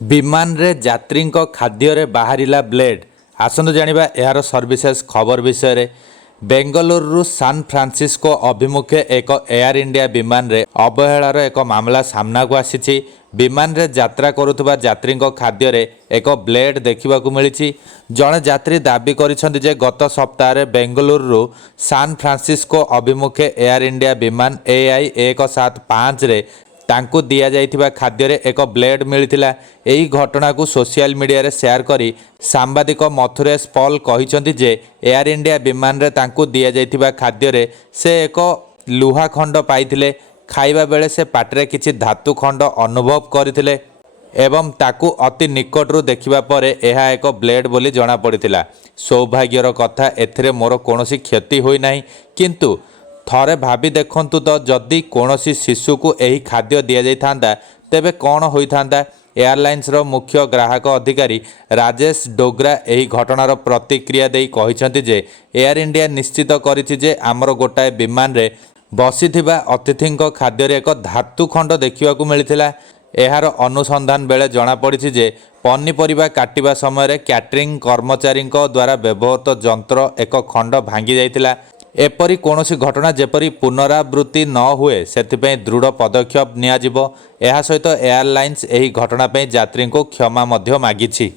विमान रे यात्री खाद्य बाहरिला ब्लेड। आसनु जानिबा यार सर्विसेस खबर विषय रे। बेंगलुरु सान फ्रांसिस्को अभिमुखे एक एयर इंडिया विमान रे अवहेलार एक मामला सामना को आसीछि। विमान रे यात्रा करुथुबा यात्री खाद्य रे एक ब्लेड देखा मिली। जड़े यात्री दाबी करिसेंति जे गत सप्ताह रे बेंगलुरु सान फ्रांसिस्को अभिमुखे एयर इंडिया विमान AI 175 रे तांकु दिया जाइथिबा खाद्य रे एक ब्लेड मिलिथिला। एही घटना को सोशल मीडिया रे शेयर करी सांबादिक मथुरेश पॉल कहिसंति जे एयर इंडिया विमान रे तांकु दिया जाइथिबा खाद्य रे से एक लुहा खंड पाइथिले। खाइबा बेले से पाटरे किछि धातु खंड अनुभव करथिले एवं ताकु अति निकटरू देखिबा परे एहा एक ब्लेड बोली जणा पड़िथिला। सौभाग्यर कथा एथिरे मोर कोनोसी क्षति होई नाही, किंतु थरे भाभी देखंतु तो जदि कोनोसी शिशु को एही खाद्य दिया जाइथांदा तेबे कौन होइथांदा। एयरलाइंस रो मुख्य ग्राहक अधिकारी राजेश डोगरा एही घटनार प्रतिक्रिया देई कहिसंति जे एयर इंडिया निश्चित करिछि जे आमर गोटाए विमान रे बसिथिबा अतिथिंक खाद्य रे एक धातु खंड देखिबाकू मिलिथिला। एहार अनुसंधान बेले जणा पड़िछि जे पनीपरिबा काटिबा समय कैटरिंग कर्मचारी द्वारा व्यवहृत जंत्र एक खंड भांगी जाइथिला। एपरी कौनसी घटना जेपरी पुनरावृत्ति न हुए सेथिपई दृढ़ पदक्षेप नियाजिबो। एहा सहित एयरलाइंस एही घटना पे यात्री को क्षमा मध्य मागिछि।